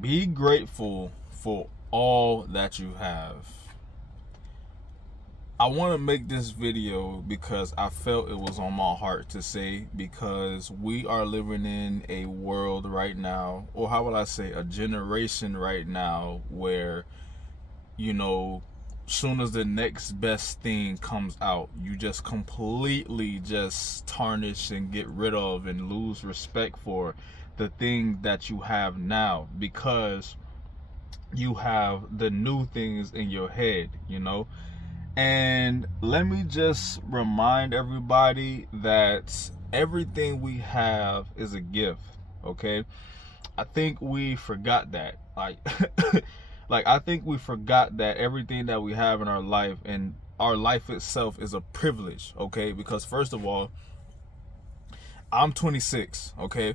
Be grateful for all that you have. I want to make this video because I felt it was on my heart to say, because we are living in a world right now, or how will I say, a generation right now where, soon as the next best thing comes out, you just completely just tarnish and get rid of and lose respect for the thing that you have now, because you have the new things in your head. And let me just remind everybody that everything we have is a gift, okay? I think we forgot that. I think we forgot that everything that we have in our life and our life itself is a privilege, okay? Because first of all, I'm 26, okay?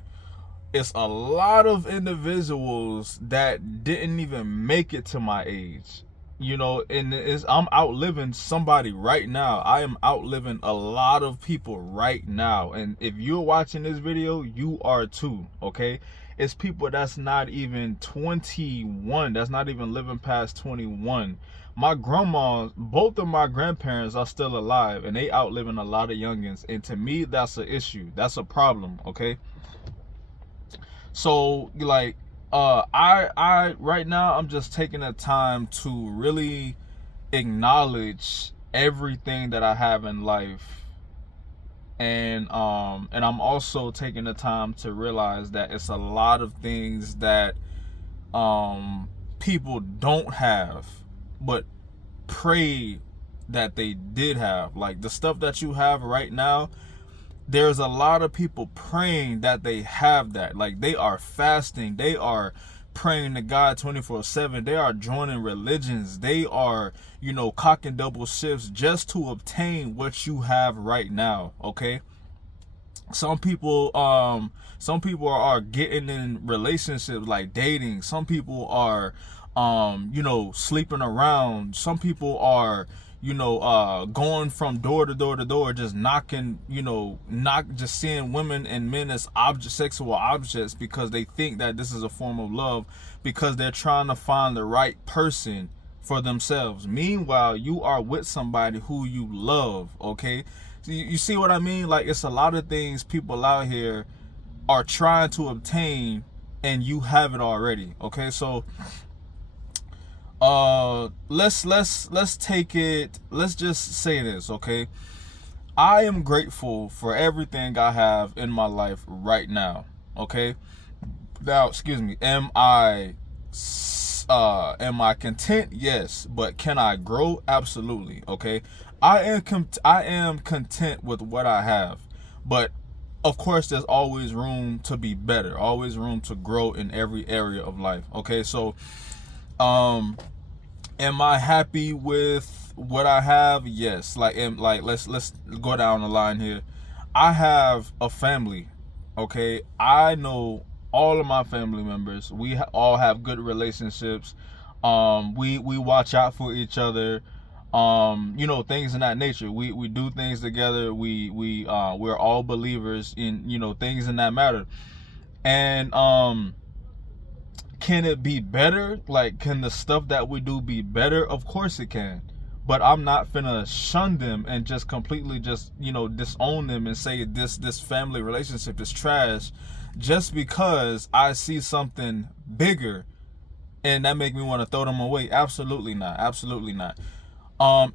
It's a lot of individuals that didn't even make it to my age. And I'm outliving somebody right now. I am outliving a lot of people right now. And if you're watching this video, you are too, okay? It's people that's not even 21, that's not even living past 21. My grandma, both of my grandparents are still alive, and they outliving a lot of youngins. And to me, that's an issue. That's a problem, okay? So, I right now, I'm just taking the time to really acknowledge everything that I have in life, and I'm also taking the time to realize that it's a lot of things that people don't have, but pray that they did have. Like the stuff that you have right now, there's a lot of people praying that they have that. Like they are fasting, they are praying to God 24/7, they are joining religions, they are, cocking double shifts just to obtain what you have right now, okay? Some people are getting in relationships, like dating. Some people are sleeping around. Some people are going from door to door to door, just knocking, not just seeing women and men as sexual objects, because they think that this is a form of love, because they're trying to find the right person for themselves. Meanwhile, you are with somebody who you love, okay? So you see what I mean? Like, it's a lot of things people out here are trying to obtain, and you have it already, okay? So let's take it, let's just say this, okay? I am grateful for everything I have in my life right now, okay? Now, excuse me, am I content? Yes. But can I grow? Absolutely, okay? I am content with what I have, but of course there's always room to be better, always room to grow in every area of life, okay? So am I happy with what I have? Yes. Let's go down the line here. I have a family, okay? I know all of my family members. We all have good relationships. We watch out for each other. Things in that nature. We do things together. We're all believers in things in that matter. And can it be better? Like, can the stuff that we do be better? Of course it can. But I'm not finna shun them and just completely just, disown them and say this family relationship is trash just because I see something bigger and that make me want to throw them away. Absolutely not. Absolutely not.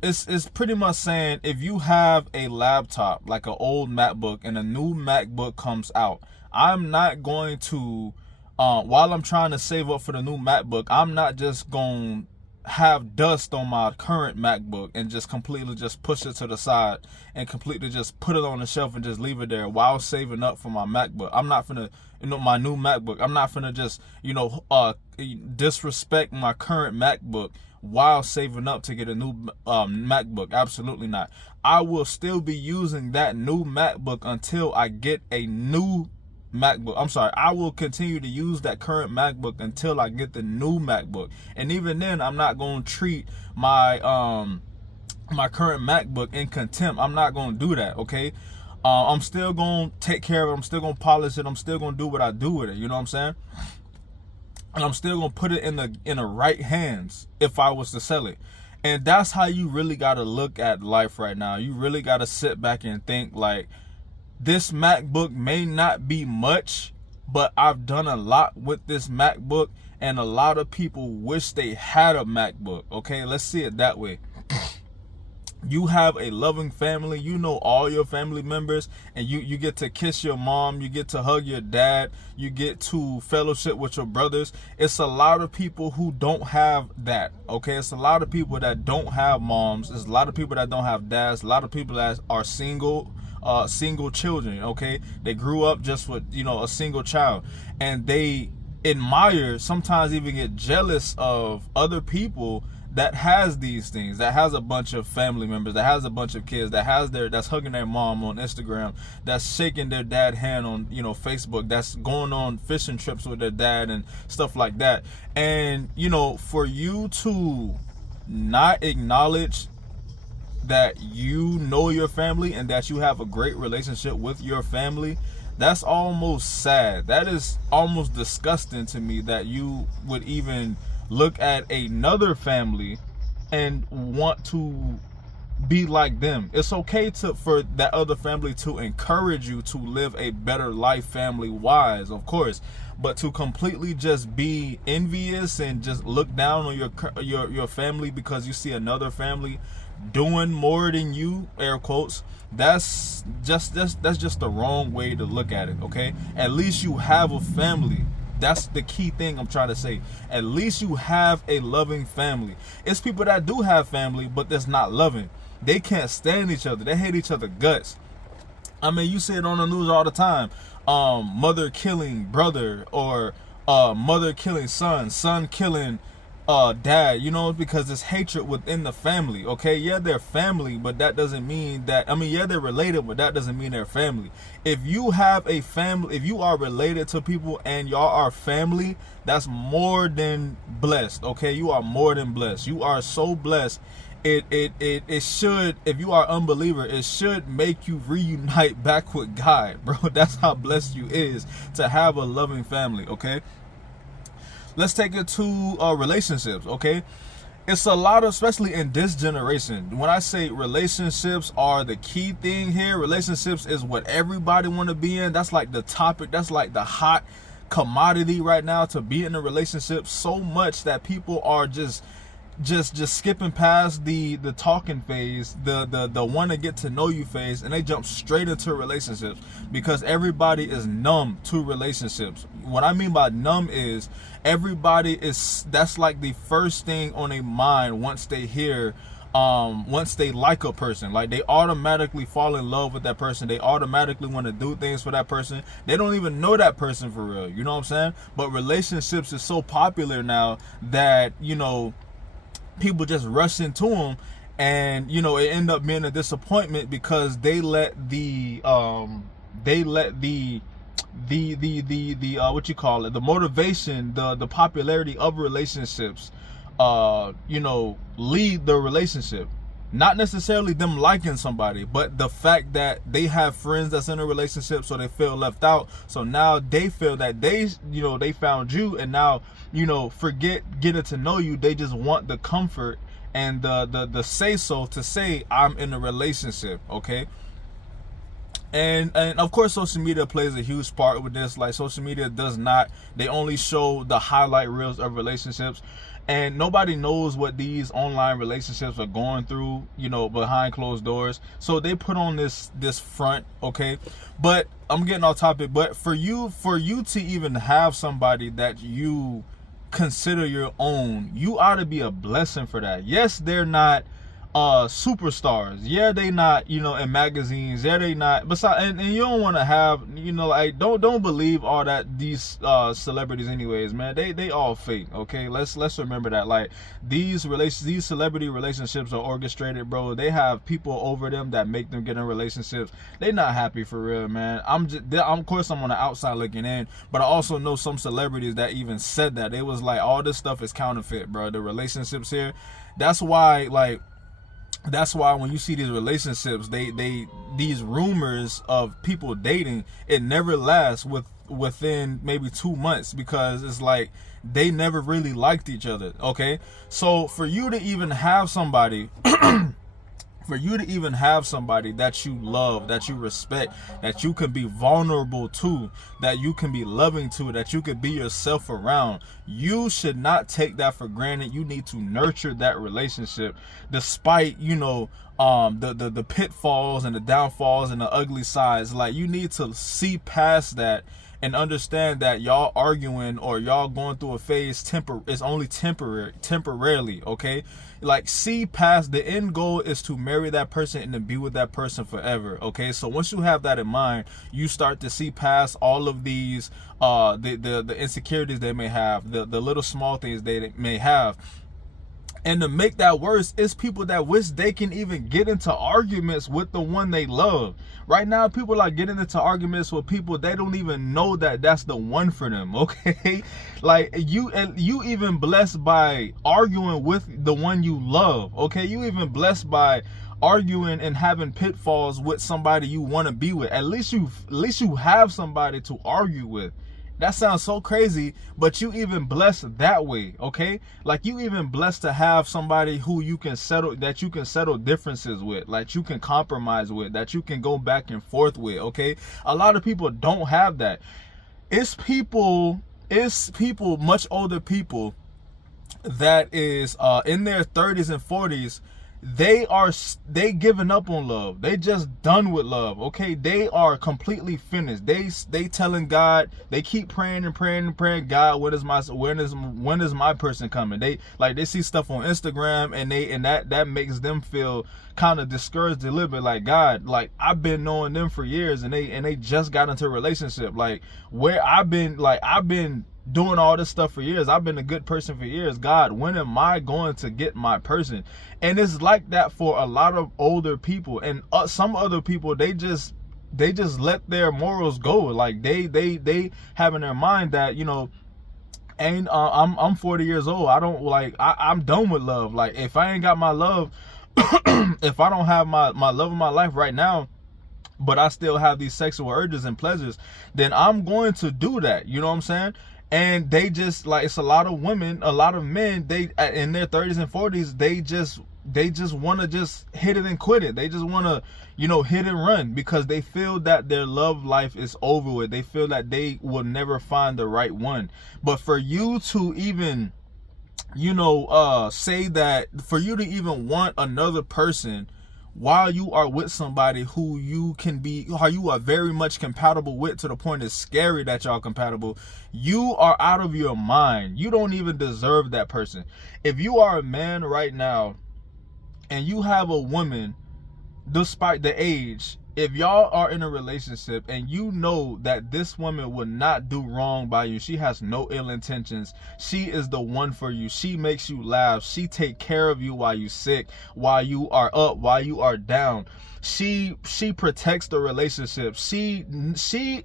It's pretty much saying, if you have a laptop, like an old MacBook, and a new MacBook comes out, I'm not going to, while I'm trying to save up for the new MacBook, I'm not just going to have dust on my current MacBook and just completely just push it to the side and completely just put it on the shelf and just leave it there while saving up for my MacBook. I'm not finna, my new MacBook, I'm not finna just, disrespect my current MacBook while saving up to get a new MacBook. Absolutely not. I will still be using that new MacBook until I get a new MacBook. I'm sorry, I will continue to use that current MacBook until I get the new MacBook. And even then, I'm not going to treat my my current MacBook in contempt. I'm not going to do that, okay? I'm still going to take care of it. I'm still going to polish it. I'm still going to do what I do with it. You know what I'm saying? and I'm still gonna put it in the right hands if I was to sell it. And that's how you really gotta look at life right now. You really gotta sit back and think like, this MacBook may not be much, but I've done a lot with this MacBook, and a lot of people wish they had a MacBook. Okay, let's see it that way. You have a loving family, you know all your family members, and you get to kiss your mom, you get to hug your dad, you get to fellowship with your brothers. It's a lot of people who don't have that, okay? It's a lot of people that don't have moms. There's a lot of people that don't have dads. A lot of people that are single children, okay? They grew up just with, a single child, and they admire, sometimes even get jealous of other people that has these things, that has a bunch of family members, that has a bunch of kids, that's hugging their mom on Instagram, that's shaking their dad hand on Facebook, that's going on fishing trips with their dad and stuff like that. And for you to not acknowledge that you know your family and that you have a great relationship with your family, that's almost sad. That is almost disgusting to me, that you would even look at another family and want to be like them. It's okay for that other family to encourage you to live a better life family wise, of course, but to completely just be envious and just look down on your family because you see another family doing more than you, air quotes, that's just the wrong way to look at it. Okay, at least you have a family. That's the key thing I'm trying to say. At least you have a loving family. It's people that do have family, but that's not loving. They can't stand each other. They hate each other guts. I mean, you see it on the news all the time. Mother killing brother, or mother killing son killing dad, because there's hatred within the family. Okay, yeah, they're family, but that doesn't mean that, yeah, they're related, but that doesn't mean they're family. If you have a family, if you are related to people and y'all are family, that's more than blessed. Okay, you are more than blessed. You are so blessed. It should, if you are unbeliever, it should make you reunite back with God, bro. That's how blessed you is to have a loving family. Okay, let's take it to relationships. Okay, it's a lot of, especially in this generation, when I say relationships are the key thing here, relationships is what everybody want to be in. That's like the topic, that's like the hot commodity right now, to be in a relationship, so much that people are just skipping past the talking phase, the want to get to know you phase, and they jump straight into relationships because everybody is numb to relationships. What I mean by numb is that's like the first thing on their mind once they hear, once they like a person. Like, they automatically fall in love with that person. They automatically want to do things for that person. They don't even know that person for real, you know what I'm saying? But relationships is so popular now that people just rush into them, and it end up being a disappointment because they let the what you call it, the motivation, the popularity of relationships lead the relationship. Not necessarily them liking somebody, but the fact that they have friends that's in a relationship, so they feel left out. So now they feel that they found you, and now forget getting to know you. They just want the comfort and the say so to say, I'm in a relationship. Okay, and of course social media plays a huge part with this. Like, social media they only show the highlight reels of relationships, and nobody knows what these online relationships are going through, behind closed doors. So they put on this front, okay? But I'm getting off topic. But for you to even have somebody that you consider your own, you ought to be a blessing for that. Yes, they're not superstars. Yeah, they not, in magazines. Yeah, they not. Besides, and you don't want to have, like, don't believe all that these celebrities anyways, man. They all fake. Okay, let's remember that. Like, these celebrity relationships are orchestrated, bro. They have people over them that make them get in relationships. They not happy for real, man. Of course I'm on the outside looking in, but I also know some celebrities that even said that. They was like, all this stuff is counterfeit, bro. The relationships here. That's why when you see these relationships, these rumors of people dating, it never lasts. With within maybe 2 months, because it's like they never really liked each other. Okay, so for you to even have somebody that you love, that you respect, that you can be vulnerable to, that you can be loving to, that you could be yourself around, you should not take that for granted. You need to nurture that relationship despite, you know, the pitfalls and the downfalls and the ugly sides. Like, you need to see past that and understand that y'all arguing or y'all going through a phase is only temporarily, okay? Like, see past. The end goal is to marry that person and to be with that person forever, okay? So once you have that in mind, you start to see past all of these the insecurities they may have, the little small things they may have. And to make that worse, it's people that wish they can even get into arguments with the one they love. Right now, people are getting into arguments with people they don't even know that that's the one for them, okay? Like, you even blessed by arguing with the one you love, okay? You even blessed by arguing and having pitfalls with somebody you want to be with. At least you have somebody to argue with. That sounds so crazy, but you even blessed that way, okay? Like, you even blessed to have somebody who you can settle differences with, like you can compromise with, that you can go back and forth with, okay? A lot of people don't have that. It's people, much older people that is in their 30s and 40s. They giving up on love. They just done with love, okay? They are completely finished. They telling God, they keep praying and praying and praying, God, when is my person coming? They see stuff on Instagram and that makes them feel kind of discouraged a little bit. Like, God, like, I've been knowing them for years and they just got into a relationship. Like, where I've been doing all this stuff for years. I've been a good person for years. God, when am I going to get my person? And it's like that for a lot of older people. And some other people, they just let their morals go. Like, they have in their mind that, you know, and I'm 40 years old. I'm done with love. Like, if I ain't got my love, if I don't have my love of my life right now, but I still have these sexual urges and pleasures, then I'm going to do that. You know what I'm saying? And they just, like, it's a lot of women, a lot of men, they in their 30s and 40s, they just want to just hit it and quit it. They just want to, you know, hit and run, because they feel that their love life is over with. They feel that they will never find the right one. But for you to even, you know, say that, for you to even want another person while you are with somebody who you are very much compatible with, to the point it's scary that y'all compatible, you are out of your mind. You don't even deserve that person. If you are a man right now and you have a woman, despite the age, if y'all are in a relationship and you know that this woman would not do wrong by you, she has no ill intentions, she is the one for you, she makes you laugh, she take care of you while you sick, while you are up, while you are down, she protects the relationship, she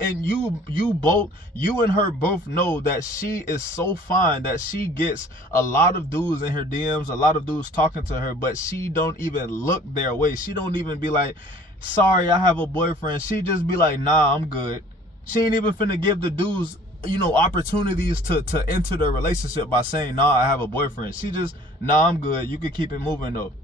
and you and her both know that she is so fine that she gets a lot of dudes in her DMs, a lot of dudes talking to her, but she don't even look their way. She don't even be like, sorry, I have a boyfriend. She just be like, nah, I'm good. She ain't even finna give the dudes, you know, opportunities to enter the relationship by saying, nah, I have a boyfriend. She just, nah, I'm good. You can keep it moving though.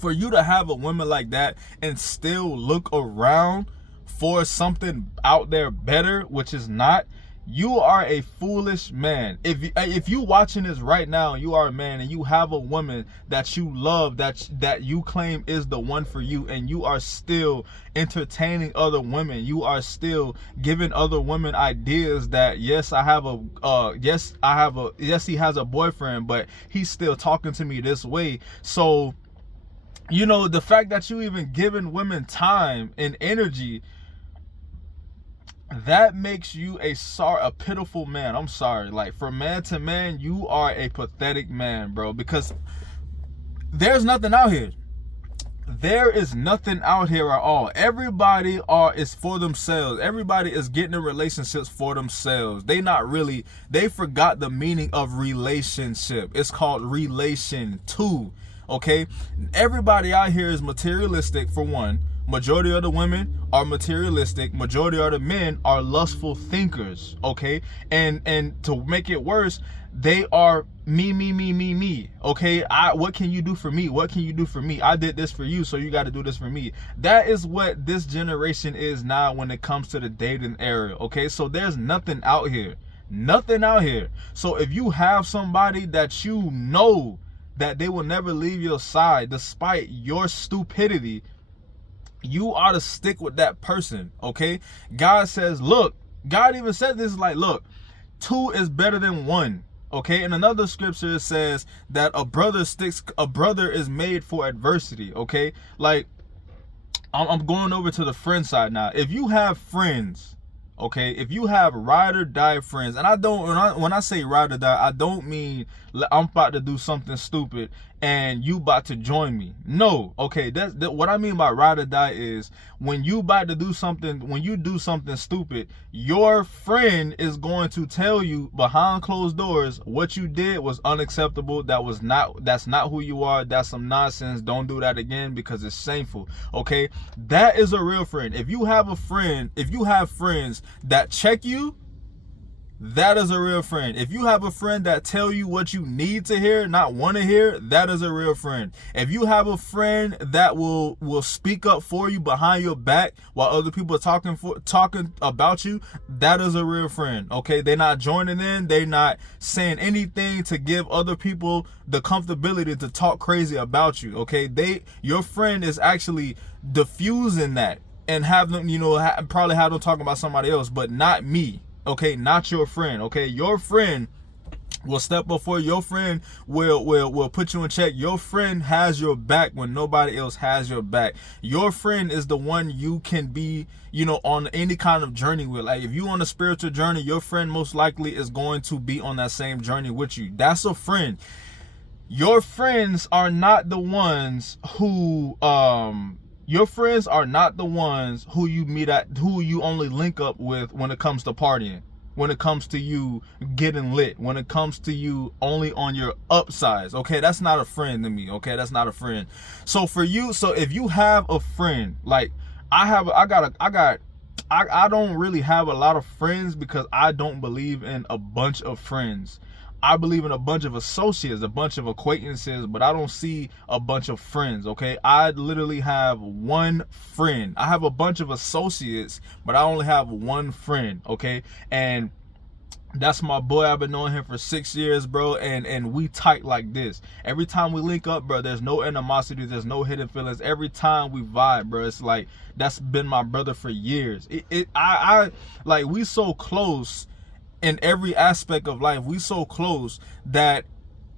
For you to have a woman like that and still look around for something out there better, which is not, you are a foolish man. If you watching this right now, you are a man and you have a woman that you love, that you claim is the one for you, and you are still entertaining other women, you are still giving other women ideas that yes, he has a boyfriend, but he's still talking to me this way. So, you know, the fact that you even giving women time and energy, that makes you a pitiful man. I'm sorry. Like, from man to man, you are a pathetic man, bro, because there's nothing out here. There is nothing out here at all. Everybody is for themselves. Everybody is getting in relationships for themselves. They forgot the meaning of relationship. It's called relation to. Okay, everybody out here is materialistic, for one. Majority of the women are materialistic. Majority of the men are lustful thinkers, okay? And to make it worse, they are me, okay? What can you do for me? What can you do for me? I did this for you, so you got to do this for me. That is what this generation is now when it comes to the dating era, okay? So there's nothing out here. Nothing out here. So if you have somebody that you know that they will never leave your side despite your stupidity, you ought to stick with that person, okay? God says, look, God even said this, like, look, 2 is better than 1, okay? In another scripture, it says that a brother is made for adversity, okay? Like, I'm going over to the friend side now. If you have friends, okay, if you have ride or die friends, and when I say ride or die, I don't mean I'm about to do something stupid and you about to join me. No, okay, that's what I mean by ride or die is when you about to do something, when you do something stupid, your friend is going to tell you behind closed doors what you did was unacceptable. That's not who you are. That's some nonsense. Don't do that again because it's shameful. Okay, that is a real friend. If you have friends that check you, that is a real friend. If you have a friend that tell you what you need to hear, not want to hear, that is a real friend. If you have a friend that will speak up for you behind your back while other people are talking about you, that is a real friend. Okay, they're not joining in, they're not saying anything to give other people the comfortability to talk crazy about you. Okay, your friend is actually diffusing that and have them, probably have them talking about somebody else, but not me. Okay, not your friend. Okay, your friend will step up for you. Your friend will put you in check. Your friend has your back when nobody else has your back. Your friend is the one you can be, on any kind of journey with. Like if you on a spiritual journey, your friend most likely is going to be on that same journey with you. That's a friend. Your friends are not the ones who your friends are not the ones who you meet at, who you only link up with when it comes to partying, when it comes to you getting lit, when it comes to you only on your upsides. Okay, that's not a friend to me. Okay, that's not a friend. So if you have a friend, like I don't really have a lot of friends because I don't believe in a bunch of friends. I believe in a bunch of associates, a bunch of acquaintances, but I don't see a bunch of friends, okay? I literally have one friend. I have a bunch of associates, but I only have one friend, okay? And that's my boy. I've been knowing him for 6 years, bro, and we tight like this. Every time we link up, bro, there's no animosity, there's no hidden feelings. Every time we vibe, bro, it's like that's been my brother for years. Like we so close in every aspect of life. We so close that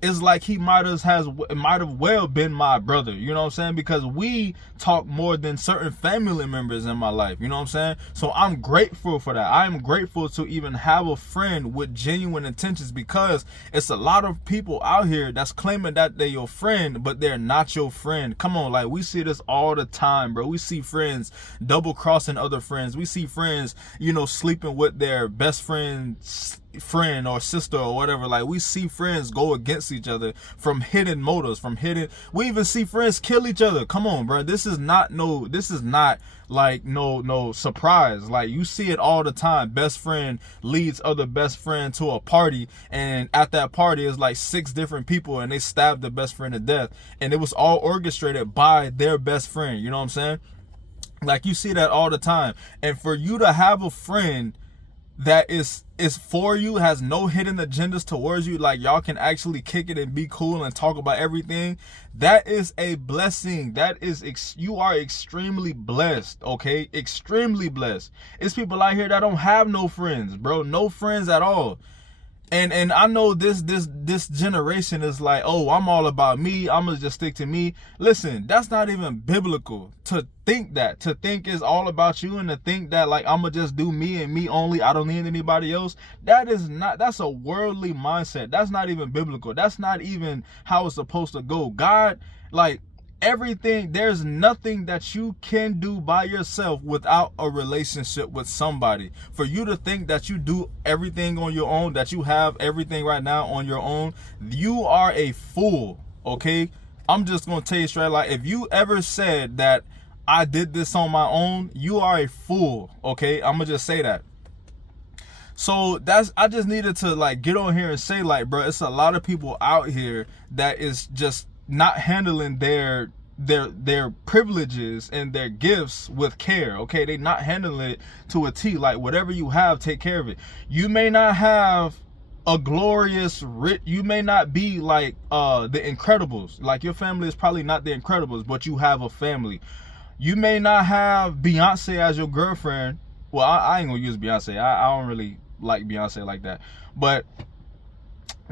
it's like he might have well been my brother, you know what I'm saying? Because we talk more than certain family members in my life, you know what I'm saying? So I'm grateful for that. I'm grateful to even have a friend with genuine intentions, because it's a lot of people out here that's claiming that they're your friend, but they're not your friend. Come on, like we see this all the time, bro. We see friends double crossing other friends. We see friends, sleeping with their best friend or sister or whatever. Like we see friends go against each other from hidden motives, we even see friends kill each other. Come on, bro. This is not like no surprise. Like you see it all the time. Best friend leads other best friend to a party, and at that party is like 6 different people, and they stabbed the best friend to death, and it was all orchestrated by their best friend. You know what I'm saying? Like you see that all the time. And for you to have a friend that is for you, has no hidden agendas towards you, like y'all can actually kick it and be cool and talk about everything, that is a blessing. You are extremely blessed, okay? Extremely blessed. It's people out here that don't have no friends, bro. No friends at all. And I know this generation is like, oh, I'm all about me, I'm gonna just stick to me. Listen, that's not even biblical to think that. To think is all about you, and to think that like I'm gonna just do me and me only, I don't need anybody else. That's a worldly mindset. That's not even biblical. That's not even how it's supposed to go. God, like everything, there's nothing that you can do by yourself without a relationship with somebody. For you to think that you do everything on your own, that you have everything right now on your own, you are a fool, okay? I'm just gonna tell you straight, like if you ever said that I did this on my own, you are a fool. Okay, I'm gonna just say that. So I just needed to like get on here and say, like, bro, it's a lot of people out here that is just not handling their privileges and their gifts with care. Okay, they not handling it to a T. Like, whatever you have, take care of it. You may not have a glorious rich, you may not be like the Incredibles. Like, your family is probably not the Incredibles, but you have a family. You may not have Beyonce as your girlfriend. Well, I ain't gonna use Beyonce. I don't really like Beyonce like that. But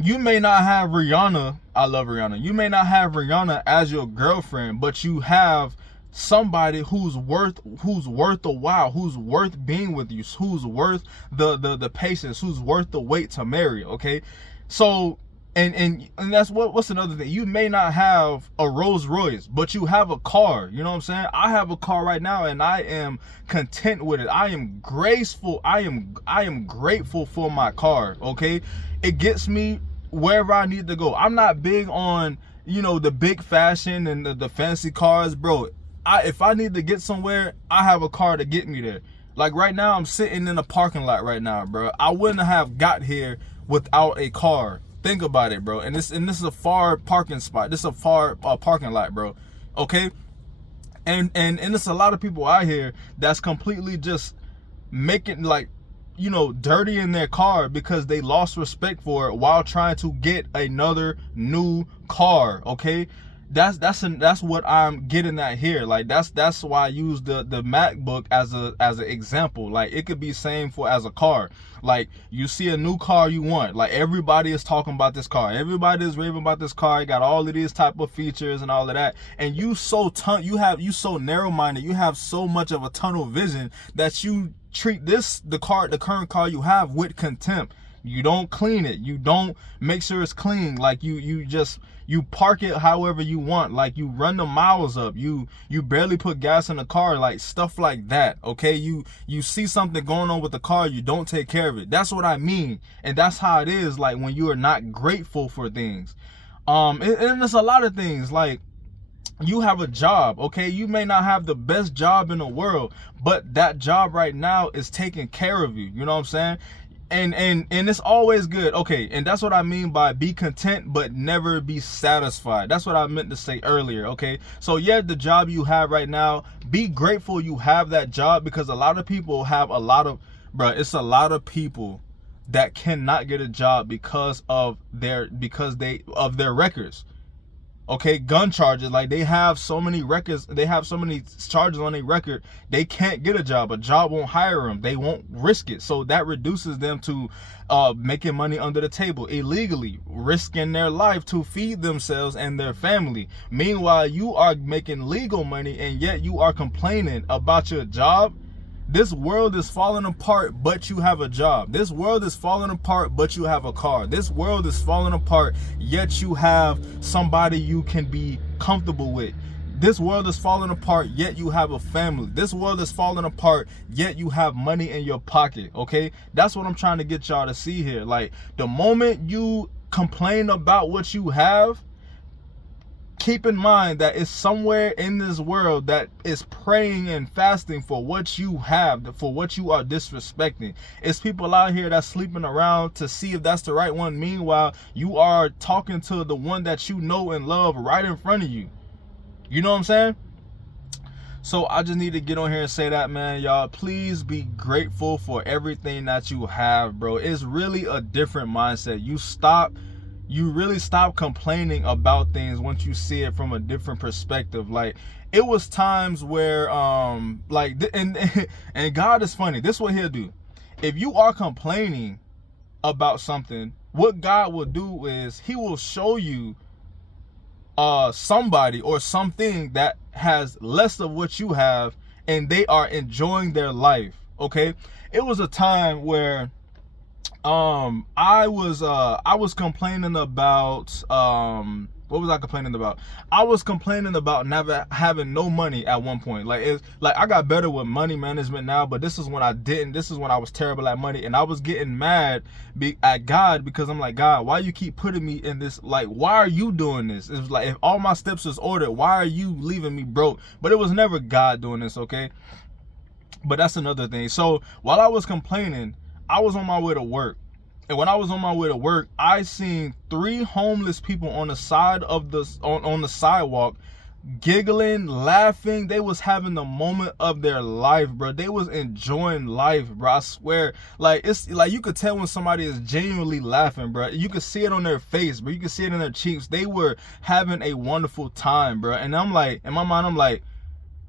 you may not have Rihanna. I love Rihanna. You may not have Rihanna as your girlfriend, but you have somebody who's worth a while, who's worth being with you, who's worth the patience, who's worth the wait to marry. Okay, so and that's what's another thing. You may not have a Rolls Royce, but you have a car. You know what I'm saying? I have a car right now, and I am content with it. I am graceful. I am grateful for my car. Okay, it gets me wherever I need to go. I'm not big on, you know, the big fashion and the fancy cars, bro. If I need to get somewhere, I have a car to get me there. Like right now, I'm sitting in a parking lot right now, bro. I wouldn't have got here without a car. Think about it, bro. And this is a far parking spot. This is a far parking lot, bro. Okay? And it's a lot of people out here that's completely just making, like, you know, dirty in their car because they lost respect for it while trying to get another new car. Okay? That's what I'm getting at here. Like, that's why I use the MacBook as an example. Like, it could be same for as a car. Like, you see a new car you want, like, everybody is talking about this car, everybody is raving about this car, it got all of these type of features and all of that, and you so narrow-minded, you have so much of a tunnel vision that you treat the current car you have with contempt. You don't clean it. You don't make sure it's clean. Like, you park it however you want. Like, you run the miles up. You barely put gas in the car. Like, stuff like that. Okay, you see something going on with the car, you don't take care of it. That's what I mean. And that's how it is, like, when you are not grateful for things. And there's a lot of things. Like, you have a job, okay? You may not have the best job in the world, but that job right now is taking care of you. You know what I'm saying? And it's always good. Okay, and that's what I mean by be content but never be satisfied. That's what I meant to say earlier. Okay, so yeah, the job you have right now, be grateful you have that job, because a lot of people have it's a lot of people that cannot get a job because of their records. Okay, gun charges, like, they have so many records, they have so many charges on their record, they can't get a job won't hire them, they won't risk it, so that reduces them to making money under the table illegally, risking their life to feed themselves and their family. Meanwhile, you are making legal money, and yet you are complaining about your job. This world is falling apart, but you have a job. This world is falling apart, but you have a car. This world is falling apart, yet you have somebody you can be comfortable with. This world is falling apart, yet you have a family. This world is falling apart, yet you have money in your pocket. Okay, that's what I'm trying to get y'all to see here. Like, the moment you complain about what you have, keep in mind that it's somewhere in this world that is praying and fasting for what you have, for what you are disrespecting. It's people out here that's sleeping around to see if that's the right one. Meanwhile, you are talking to the one that you know and love right in front of you. You know what I'm saying? So I just need to get on here and say that, man. Y'all, please be grateful for everything that you have, bro. It's really a different mindset. You really stop complaining about things once you see it from a different perspective. Like, it was times where and God is funny. This is what he'll do. If you are complaining about something, what God will do is he will show you somebody or something that has less of what you have, and they are enjoying their life. Okay, it was a time where I was complaining about What was I complaining about? I was complaining about never having no money at one point. Like I got better with money management now, but this is when I didn't. This is when I was terrible at money, and I was getting mad at God, because I'm like, God, why you keep putting me in this? Like, why are you doing this? It was like, if all my steps was ordered, why are you leaving me broke? But it was never God doing this, okay? But that's another thing. So while I was complaining, I was on my way to work. And when I was on my way to work, I seen 3 homeless people on the side of the on the sidewalk, giggling, laughing. They was having the moment of their life, bro. They was enjoying life, bro. I swear. Like, it's like you could tell when somebody is genuinely laughing, bro. You could see it on their face, bro. You could see it in their cheeks. They were having a wonderful time, bro. And I'm like, in my mind, I'm like,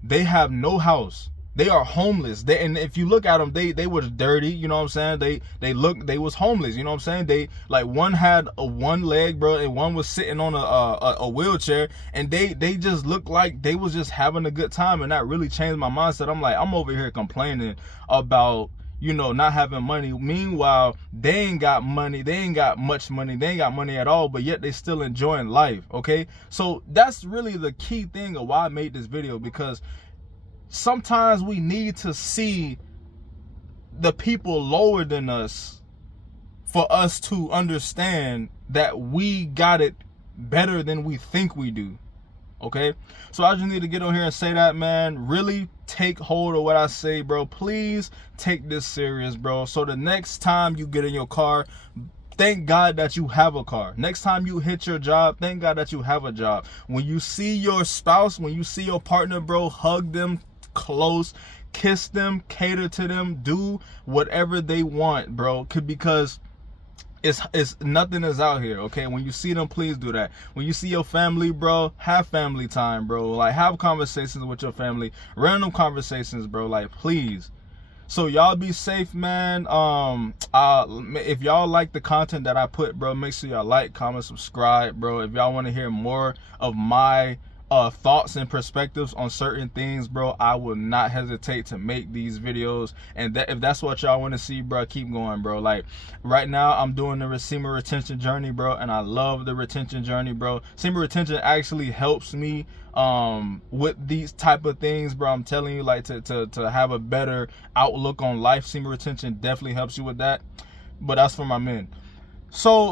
they have no house. They are homeless. And if you look at them, they was dirty, you know what I'm saying? They was homeless, you know what I'm saying? They, like, one had one leg, bro, and one was sitting on a wheelchair, and they just looked like they was just having a good time, and that really changed my mindset. I'm like, I'm over here complaining about, you know, not having money. Meanwhile, they ain't got money. They ain't got much money. They ain't got money at all, but yet they still enjoying life, okay? So that's really the key thing of why I made this video, because sometimes we need to see the people lower than us for us to understand that we got it better than we think we do, okay? So I just need to get on here and say that, man. Really take hold of what I say, bro. Please take this serious, bro. So the next time you get in your car, thank God that you have a car. Next time you hit your job, thank God that you have a job. When you see your spouse, when you see your partner, bro, hug them close, kiss them, cater to them, do whatever they want, bro, because it's nothing is out here, okay? When you see them, please do that. When you see your family, bro, have family time, bro. Like, have conversations with your family, random conversations, bro, like, please. So y'all be safe, man. If y'all like the content that I put, bro, make sure y'all like, comment, subscribe, bro. If y'all want to hear more of my thoughts and perspectives on certain things, bro, I will not hesitate to make these videos. And if that's what y'all want to see, bro, keep going, bro. Like, right now I'm doing the SEMEN retention journey, bro, and I love the retention journey, bro. SEMEN retention actually helps me with these type of things, bro. I'm telling you, like, to have a better outlook on life. SEMEN retention definitely helps you with that. But that's for my men. So